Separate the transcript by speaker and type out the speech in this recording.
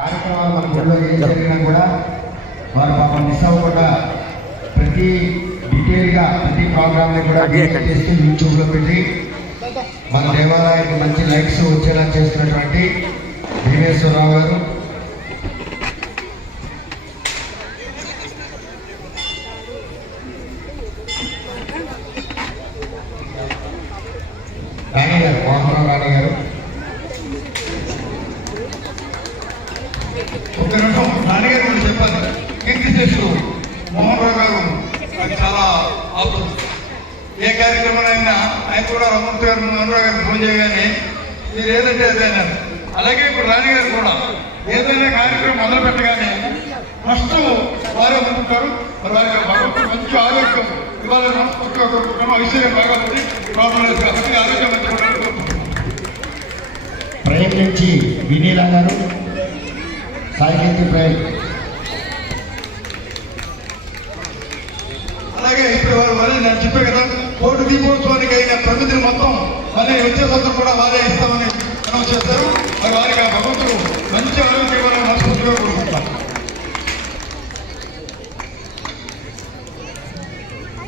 Speaker 1: కార్యక్రమాలు మన ఊళ్ళో ఏం జరిగినా కూడా వారు పాపం మిస్ అవ్వకుండా ప్రతి డీటెయిల్గా ప్రతి ప్రోగ్రామ్ని కూడా చేస్తూ యూట్యూబ్లో పెట్టి మన దేవాలయానికి మంచి లైక్స్ వచ్చేలా చేస్తున్నటువంటి భీమేశ్వరరావు గారు. రాణి గారు మోహన్ రాణి గారు.
Speaker 2: ఒక నిమిషం నాన్నగారు కూడా చెప్పాను కీర్తిశేషు మోహన్ రావు గారు నాకు చాలా ఆపదు ఏ కార్యక్రమాలైనా ఆయన కూడా రమణ్ గారు మోహన్ రావు గారు ఫోన్ చేయగానే మీరు ఏదంటే అదేనా అలాగే ఇప్పుడు రాణి గారు కూడా ఏదైనా కార్యక్రమం మొదలు పెట్టగానే ఫస్ట్ వారే ముందుంటారు మరి వారికి మంచి ఆరోగ్యం ఇవాళ మనస్ఫూర్తిగా కోరుకుంటున్నాం ఐశ్వర్యం బాగా ఉంది ప్రాబ్లం లేదు కాబట్టి ఆరోగ్యం ప్రయత్నించి ఉండాలని
Speaker 1: వినీలా గారు సాహిత్య
Speaker 2: అలాగే ఇప్పుడు మళ్ళీ నేను చెప్పే కదా కోటి దీపోత్సవానికి అయిన ప్రమిదిని మొత్తం మళ్ళీ వచ్చే సంవత్సరం కూడా వారే ఇస్తామని అనౌన్స్ చేస్తారు. మరి వారికి ఆ భగవంతుడు